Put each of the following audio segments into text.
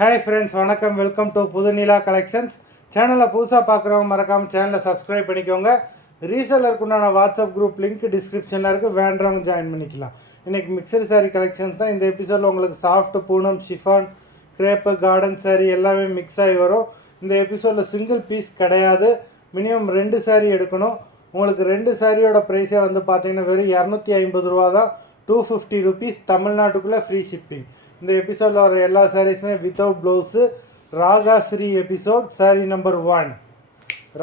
Hi friends, வணக்கம். Welcome to Puthunila collections. சேனலை புதுசாக பார்க்குறவங்க மறக்காமல் சேனலை சப்ஸ்கிரைப் பண்ணிக்கோங்க. ரீசெல்லருக்கு உண்டான வாட்ஸ்அப் குரூப் லிங்க் டிஸ்கிரிப்ஷனில் இருக்குது, வேண்டவங்க ஜாயின் பண்ணிக்கலாம். இன்றைக்கி மிக்சடு சாரீ கலெக்ஷன்ஸ் தான். இந்த எபிசோடில் உங்களுக்கு சாஃப்ட், Poonam, chiffon, crepe, garden sari எல்லாமே மிக்ஸ் ஆகி வரும். இந்த எபிசோடில் சிங்கிள் பீஸ் கிடையாது, மினிமம் 2 சாரீ எடுக்கணும். உங்களுக்கு 2 சாரியோட ப்ரைஸே வந்து பார்த்தீங்கன்னா வெறும் 250 ரூபா தான். 250 ருபீஸ், தமிழ்நாட்டுக்குள்ளே ஃப்ரீ ஷிப்பிங். இந்த எபிசோடில் வர எல்லா சாரீஸுமே without blouse. Ragasri episode sari number 1.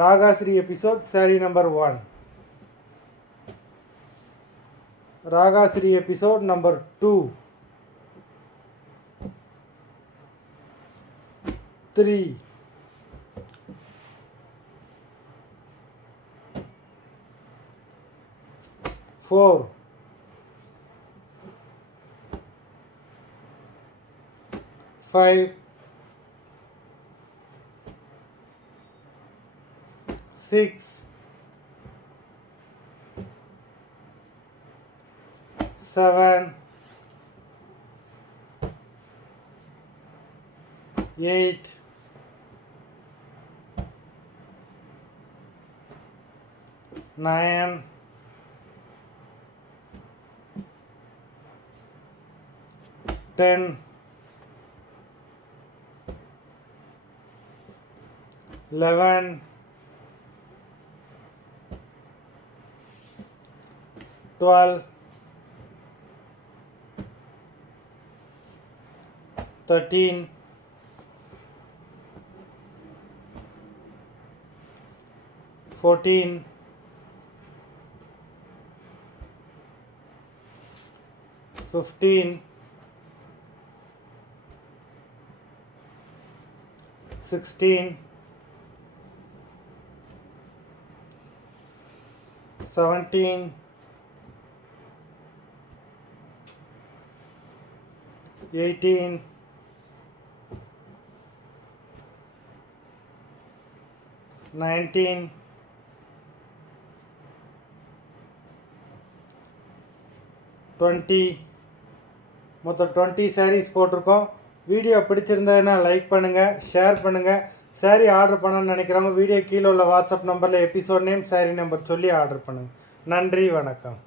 Ragasri episode sari number 1. Ragasri episode number 2, 3, 4, 5, 6, 7, 8, 9, 10, 11, 12, 13, 14, 15, 16, 17, 18, 19, 20. மொத்தம் 20 சாரீஸ் போட்டிருக்கோம். வீடியோ பிடிச்சிருந்ததுன்னா லைக் பண்ணுங்கள், ஷேர் பண்ணுங்கள். சாரீ ஆர்டர் பண்ணணும்னு நினைக்கிறவங்க வீடியோ கீழே உள்ள வாட்ஸ்அப் நம்பரில் எபிசோட் நேம், சாரீ நம்பர் சொல்லி ஆர்டர் பண்ணுங்கள். நன்றி, வணக்கம்.